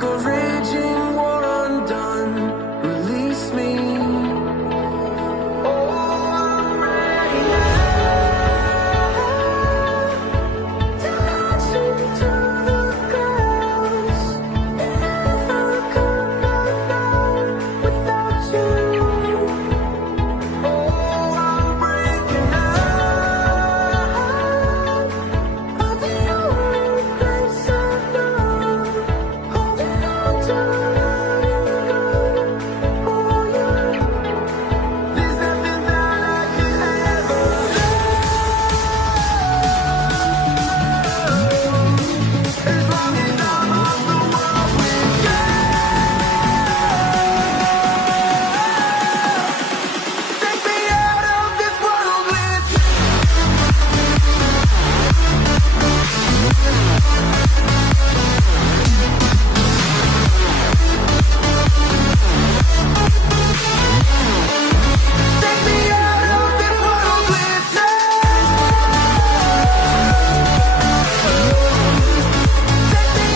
like a raging war undone. Release me. Oh, I'm ready now to launch into the chaos. Never come back down without you. Oh, I'm breaking out of the only place I've known. Holding on to letting go. Oh, yeah. There's nothing that I could ever do. As long as I'm off the world with you. Take me out of this world with you. Take me out of this world with you. Take me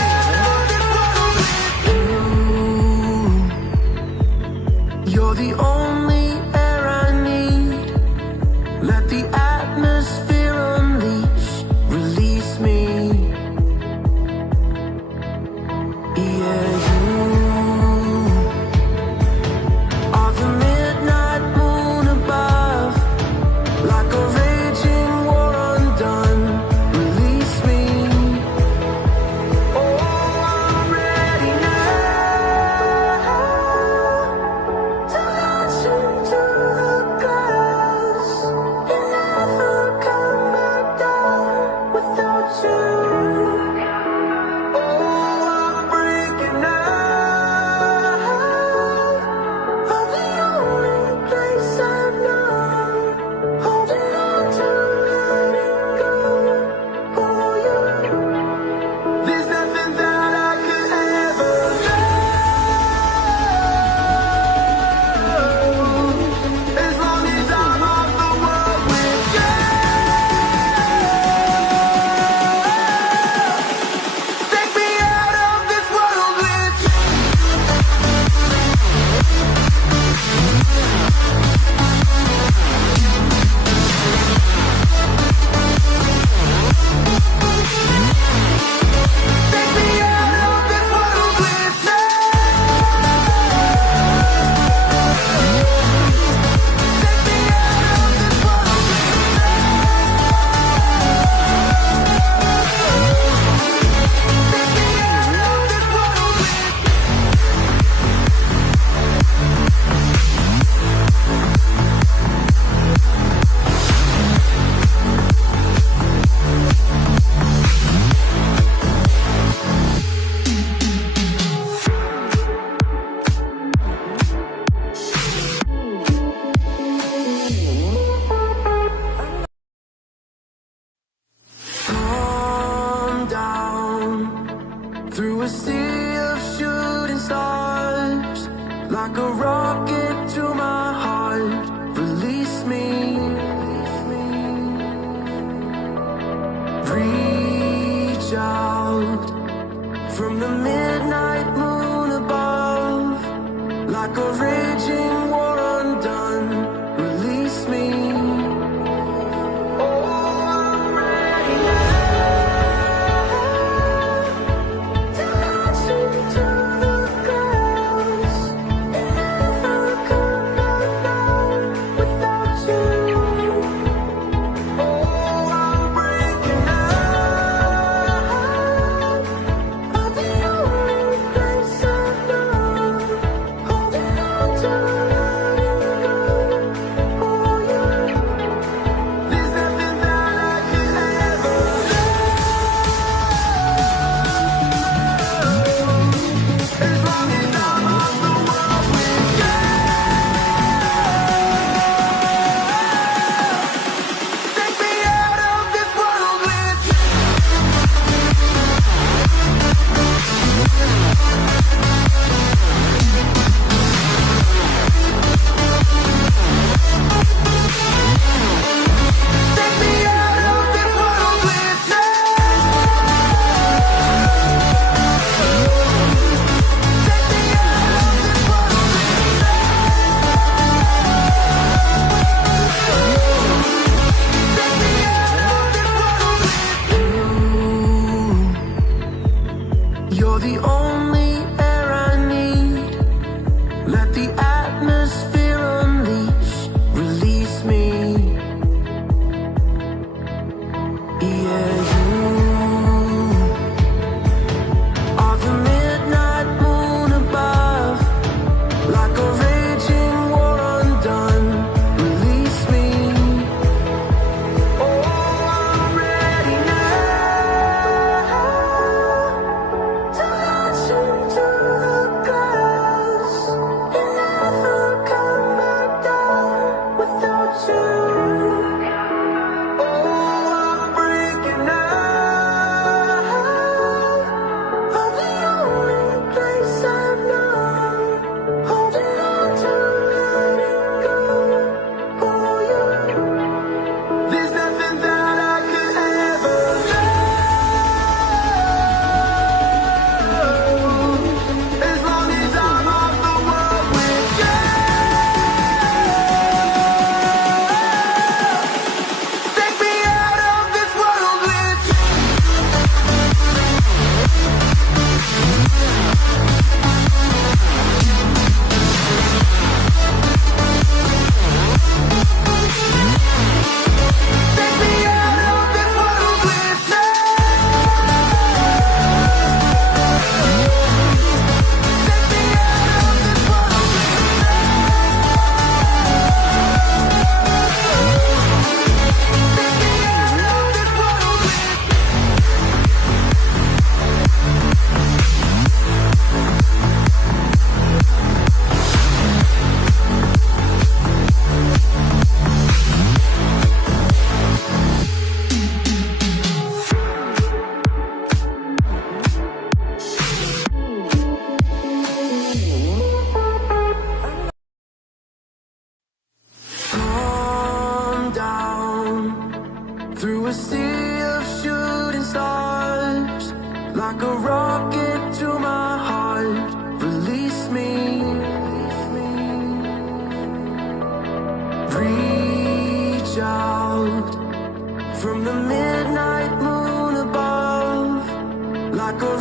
out of this world with you. You're the only air I need. Let the atmosphere unleash. Release me. Yeah, you are the midnight moon above, like a raging war undone. Release me. Oh, I'm ready now to launch into the chaos. You never come back down without you. Oh, I'm breaking out of the only place I've known. Holding on to letting go. Oh, yeah. There's nothing that I could ever do. As long as I'm off the world with you. Take me out of this world with you. Take me out of this world with you. Take me out of this world with you. Take me out of this world with you. Calm down through a sea of shooting stars, like a rocket to my heart. Release me. Reach out from the midnight moon above, like a raging war undone. Release me. Oh, I'm ready now to launch into the chaos. Never come back down without you. Oh, I'm breaking out of the only place I've known. Holding on to through a sea of shooting stars, like a rocket to my heart. Release me, reach out from the midnight moon above, like a